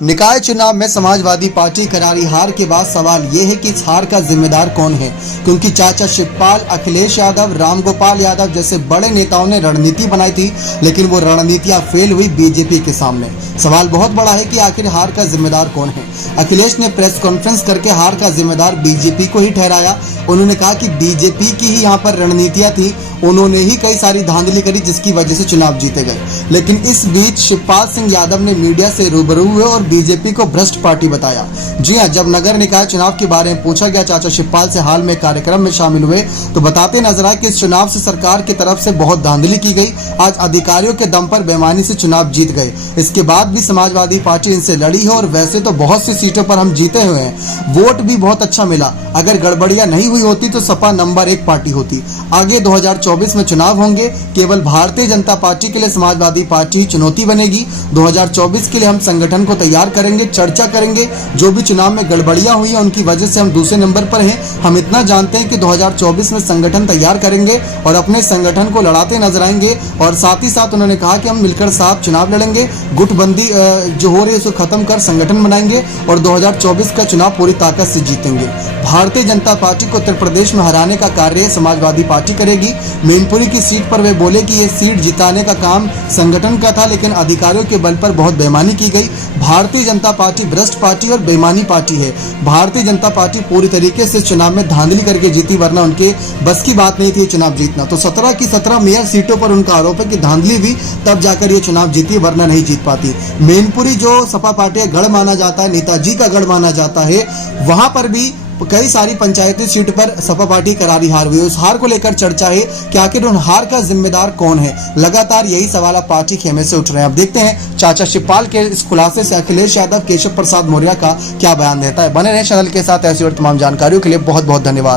निकाय चुनाव में समाजवादी पार्टी करारी हार के बाद सवाल ये है कि इस हार का जिम्मेदार कौन है, क्योंकि चाचा शिवपाल, अखिलेश यादव, रामगोपाल यादव जैसे बड़े नेताओं ने रणनीति बनाई थी, लेकिन वो रणनीतियां फेल हुई बीजेपी के सामने। सवाल बहुत बड़ा है कि आखिर हार का जिम्मेदार कौन है। अखिलेश ने प्रेस कॉन्फ्रेंस करके हार का जिम्मेदार बीजेपी को ही ठहराया। उन्होंने कहा कि बीजेपी की ही यहाँ पर रणनीतियां थी, उन्होंने ही कई सारी धांधली करी जिसकी वजह से चुनाव जीते गए। लेकिन इस बीच शिवपाल सिंह यादव ने मीडिया से रूबरू हुए और बीजेपी को भ्रष्ट पार्टी बताया। जी हां, जब नगर निकाय चुनाव के बारे में पूछा गया चाचा शिवपाल से हाल में कार्यक्रम में शामिल हुए तो बताते नजर आए कि इस चुनाव से सरकार की तरफ से बहुत धांधली की गई। आज अधिकारियों के दम पर बेईमानी से चुनाव जीत गए। इसके बाद भी समाजवादी पार्टी इनसे लड़ी है और वैसे तो बहुत सी सीटों पर हम जीते हुए हैं, वोट भी बहुत अच्छा मिला। अगर गड़बड़ियां नहीं हुई होती तो सपा नंबर 1 पार्टी होती। आगे 2024 में चुनाव होंगे, केवल भारतीय जनता पार्टी के लिए समाजवादी पार्टी चुनौती बनेगी। 2024 के लिए हम संगठन को तैयार करेंगे, चर्चा करेंगे। जो भी चुनाव में गड़बड़ियां हुई है उनकी वजह से हम दूसरे नंबर पर हैं। हम इतना जानते हैं कि 2024 में संगठन तैयार करेंगे और अपने संगठन को लड़ाते नजर आएंगे। और साथ ही साथ उन्होंने कहा कि हम मिलकर साथ चुनाव लड़ेंगे, गुटबंदी जो हो रही है उसको खत्म कर संगठन बनाएंगे और 2024 का चुनाव पूरी ताकत से जीतेंगे। भारतीय जनता पार्टी को उत्तर प्रदेश में हराने का कार्य समाजवादी पार्टी करेगी। मैनपुरी की सीट पर वे बोले कि ये सीट जिताने का काम संगठन का था, लेकिन अधिकारियों के बल पर बहुत बेईमानी की गई। भारतीय जनता पार्टी भ्रष्ट पार्टी और बेईमानी पार्टी है। भारतीय जनता पार्टी पूरी तरीके से चुनाव में धांधली करके जीती, वरना उनके बस की बात नहीं थी चुनाव जीतना। तो 17 की 17 मेयर सीटों पर उनका आरोप है कि धांधली हुई, तब जाकर ये चुनाव जीती, वरना नहीं जीत पाती। मैनपुरी जो सपा पार्टी का गढ़ माना जाता है, नेताजी का गढ़ माना जाता है, वहां पर भी कई सारी पंचायती सीट पर सपा पार्टी करारी हार हुई। उस हार को लेकर चर्चा है कि आखिर उन हार का जिम्मेदार कौन है। लगातार यही सवाल अब पार्टी खेमे से उठ रहे हैं। अब देखते हैं चाचा शिवपाल के इस खुलासे से अखिलेश यादव, केशव प्रसाद मौर्य का क्या बयान देता है। बने रहे चैनल के साथ, ऐसी और तमाम जानकारियों के लिए बहुत बहुत धन्यवाद।